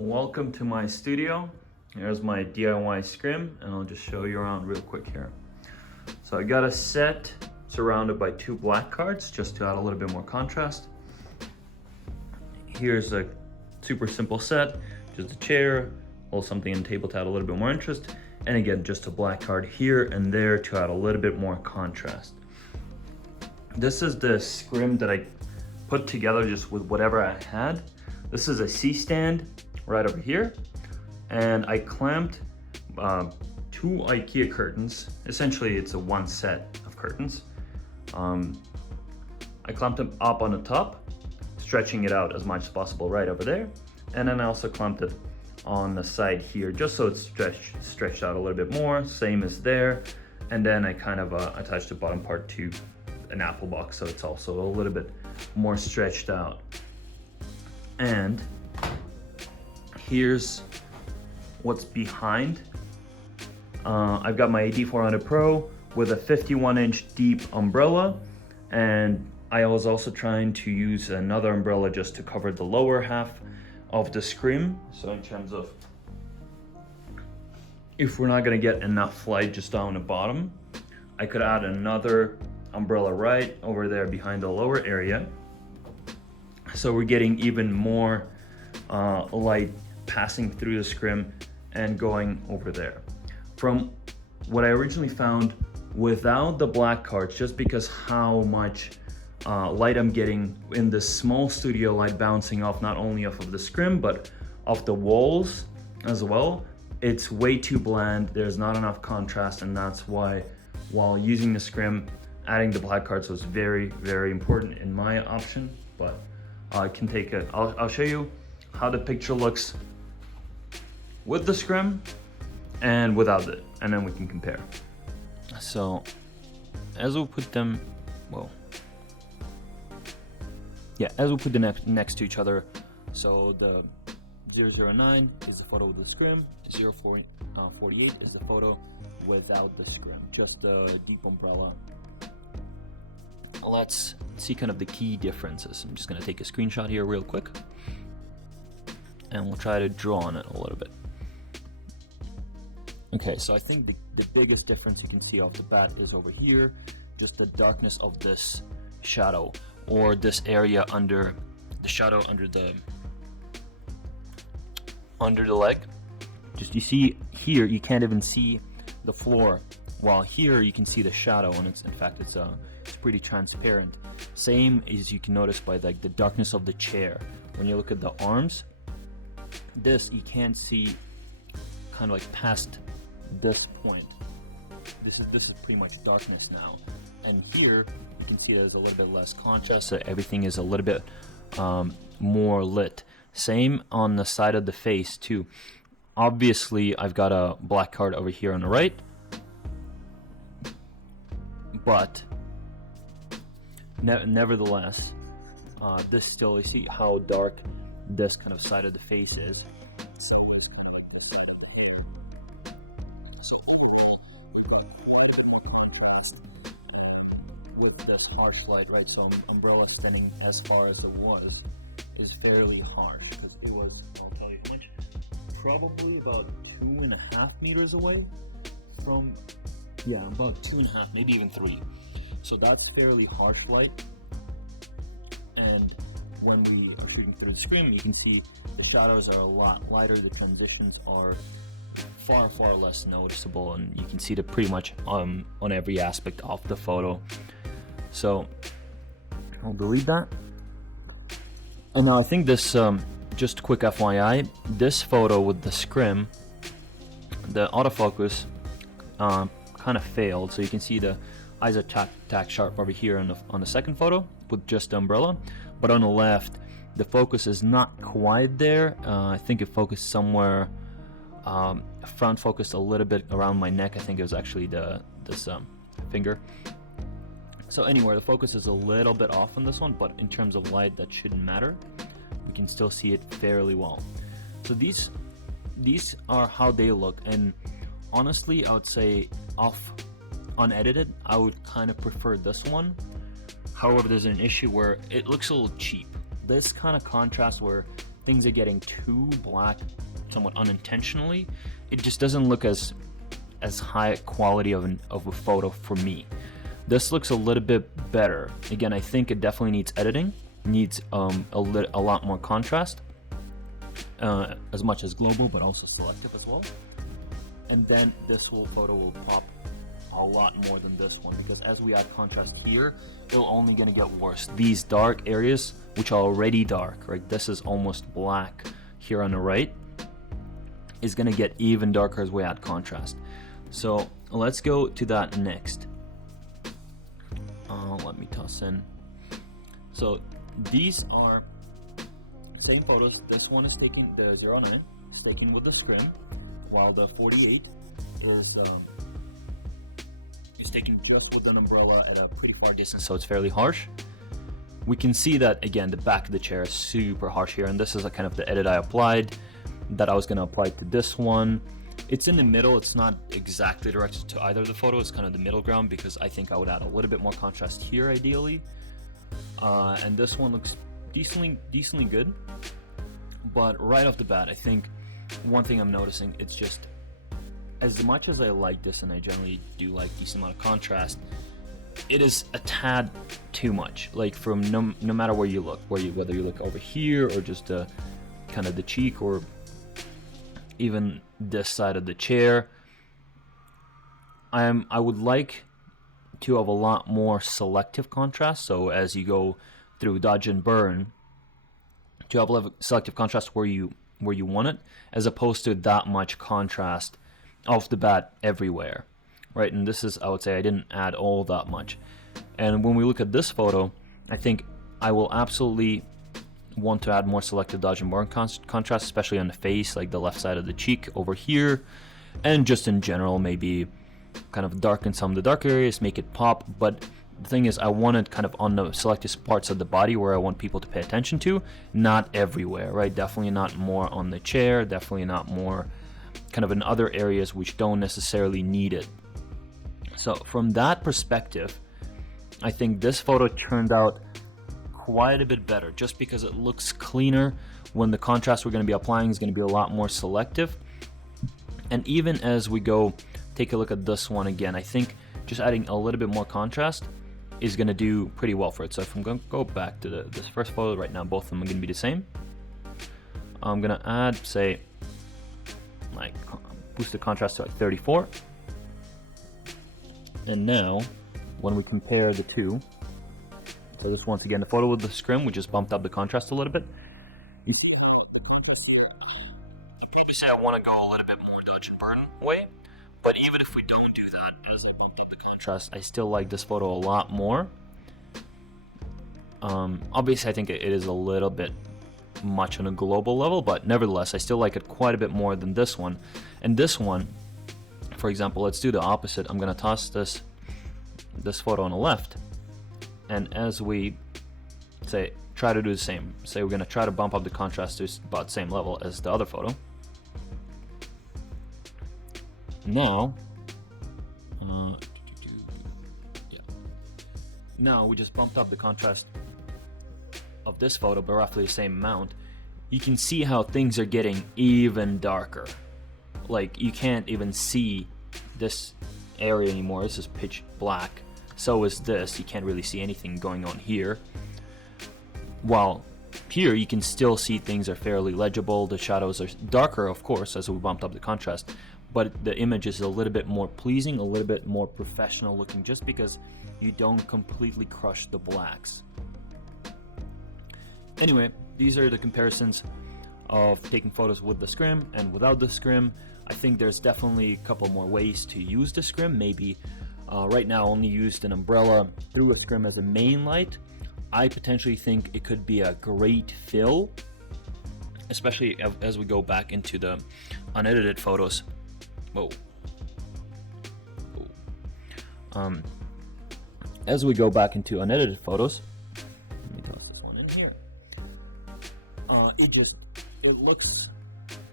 Welcome to my studio. Here's my DIY SCRIM, and I'll just show you around real quick here. So I got a set surrounded by two black cards just to add a little bit more contrast. Here's a super simple set, just a chair, hold something on the table to add a little bit more interest, and again, just a black card here and there to add a little bit more contrast. This is the SCRIM that I put together just with whatever I had. This is a C-stand right over here, and I clamped two IKEA curtains. Essentially, it's a one set of curtains. I clamped them up on the top, stretching it out as much as possible right over there, and then I also clamped it on the side here, just so it's stretched out a little bit more, same as there. And then I kind of attached the bottom part to an apple box, so it's also a little bit more stretched out. And here's what's behind. I've got my AD400 Pro with a 51-inch deep umbrella, and I was also trying to use another umbrella just to cover the lower half of the SCRIM. So in terms of if we're not gonna get enough light just down the bottom, I could add another umbrella right over there behind the lower area. So we're getting even more light passing through the SCRIM and going over there. From what I originally found, without the black cards, just because how much light I'm getting in this small studio light bouncing off not only off of the SCRIM but off the walls as well, it's way too bland. There's not enough contrast, and that's why while using the SCRIM, adding the black cards was very, very important in my option. But I can take it. I'll show you how the picture looks with the SCRIM and without it, and then we can compare. So as we'll put them, as we'll put them next to each other. So the 009 is the photo with the SCRIM, 048 is the photo without the SCRIM, just the deep umbrella. Let's see kind of the key differences. I'm just going to take a screenshot here real quick, and we'll try to draw on it a little bit. Okay, so I think the biggest difference you can see off the bat is over here, just the darkness of this shadow, or this area under the shadow under the leg. Just you see here, you can't even see the floor, while here you can see the shadow, and it's pretty transparent. Same as you can notice by like the darkness of the chair. When you look at the arms, this you can't see kind of like past this point. This is pretty much darkness now, and here you can see there's a little bit less contrast, so everything is a little bit more lit. Same on the side of the face too. Obviously I've got a black card over here on the right, but nevertheless, this still, you see how dark this kind of side of the face is. With this harsh light, right? So umbrella standing as far as it was is fairly harsh, because it was, I'll tell you how much, probably about 2.5 meters away from, about 2.5, maybe even 3. So that's fairly harsh light, and when we are shooting through the SCRIM, you can see the shadows are a lot lighter, the transitions are far, far less noticeable, and you can see it pretty much on every aspect of the photo. So I'll delete that. And now I think this, just quick FYI, this photo with the SCRIM, the autofocus kind of failed, so you can see the eyes are tack sharp over here on the second photo with just the umbrella, but on the left the focus is not quite there. I think it focused somewhere, front focused a little bit around my neck. I think it was actually this finger. So anyway, the focus is a little bit off on this one, but in terms of light that shouldn't matter. We can still see it fairly well. So these are how they look, and honestly I would say unedited, I would kind of prefer this one. However, there's an issue where it looks a little cheap. This kind of contrast where things are getting too black somewhat unintentionally, it just doesn't look as high quality of a photo for me. This looks a little bit better. Again, I think it definitely needs editing, needs a lot more contrast, as much as global, but also selective as well. And then this whole photo will pop a lot more than this one, because as we add contrast here, it'll only gonna get worse. These dark areas, which are already dark, right? This is almost black here on the right, is gonna get even darker as we add contrast. So let's go to that next. Let me toss in. So these are same photos. This one is taken, the 09 is taken with the SCRIM, while the 48 is taken just with an umbrella at a pretty far distance, so it's fairly harsh. We can see that again, the back of the chair is super harsh here, and this is a kind of the edit I applied that I was going to apply to this one. It's in the middle. It's not exactly directed to either of the photos. It's kind of the middle ground, because I think I would add a little bit more contrast here ideally. And this one looks decently good. But right off the bat, I think one thing I'm noticing, it's just, as much as I like this, and I generally do like decent amount of contrast, it is a tad too much. Like from no matter where you look, whether you look over here or just kind of the cheek, or even this side of the chair, I would like to have a lot more selective contrast. So as you go through dodge and burn, to have a level selective contrast where you want it, as opposed to that much contrast off the bat everywhere, right? And this is, I would say, I didn't add all that much. And when we look at this photo, I think I will absolutely want to add more selective dodge and burn contrast, especially on the face, like the left side of the cheek over here, and just in general, maybe kind of darken some of the dark areas, make it pop. But the thing is, I want it kind of on the selective parts of the body where I want people to pay attention to, not everywhere, right? Definitely not more on the chair, definitely not more kind of in other areas which don't necessarily need it. So from that perspective, I think this photo turned out quite a bit better, just because it looks cleaner. When the contrast we're going to be applying is going to be a lot more selective. And even as we go take a look at this one again, I think just adding a little bit more contrast is going to do pretty well for it. So if I'm going to go back to this first photo right now, both of them are going to be the same. I'm going to add, say, like boost the contrast to like 34. And now when we compare the two, so this, once again, the photo with the SCRIM, we just bumped up the contrast a little bit. You see how the contrast here, I'd probably say I want to go a little bit more dodge and burn way, but even if we don't do that, as I bumped up the contrast, I still like this photo a lot more. Obviously, I think it is a little bit much on a global level, but nevertheless, I still like it quite a bit more than this one. And this one, for example, let's do the opposite. I'm going to toss this photo on the left. And as we say, try to do the same, say we're going to try to bump up the contrast to about the same level as the other photo. Now, now we just bumped up the contrast of this photo by roughly the same amount. You can see how things are getting even darker. Like, you can't even see this area anymore. This is pitch black. So is this. You can't really see anything going on here. While here you can still see things are fairly legible. The shadows are darker, of course, as we bumped up the contrast, but the image is a little bit more pleasing, a little bit more professional looking, just because you don't completely crush the blacks. Anyway, these are the comparisons of taking photos with the SCRIM and without the SCRIM. I think there's definitely a couple more ways to use the SCRIM. Maybe right now I only used an umbrella through a SCRIM as a main light. I potentially think it could be a great fill, especially as we go back into the unedited photos. As we go back into unedited photos, let me toss this one in here. It looks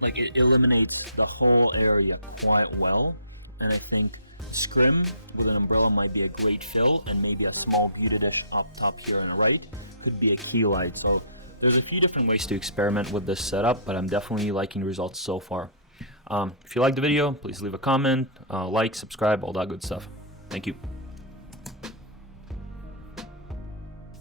like it eliminates the whole area quite well, and I think SCRIM with an umbrella might be a great fill, and maybe a small beauty dish up top here on the right could be a key light. So There's a few different ways to experiment with this setup, but I'm definitely liking the results so far. If you liked the video, please leave a comment, like, subscribe, all that good stuff. Thank you.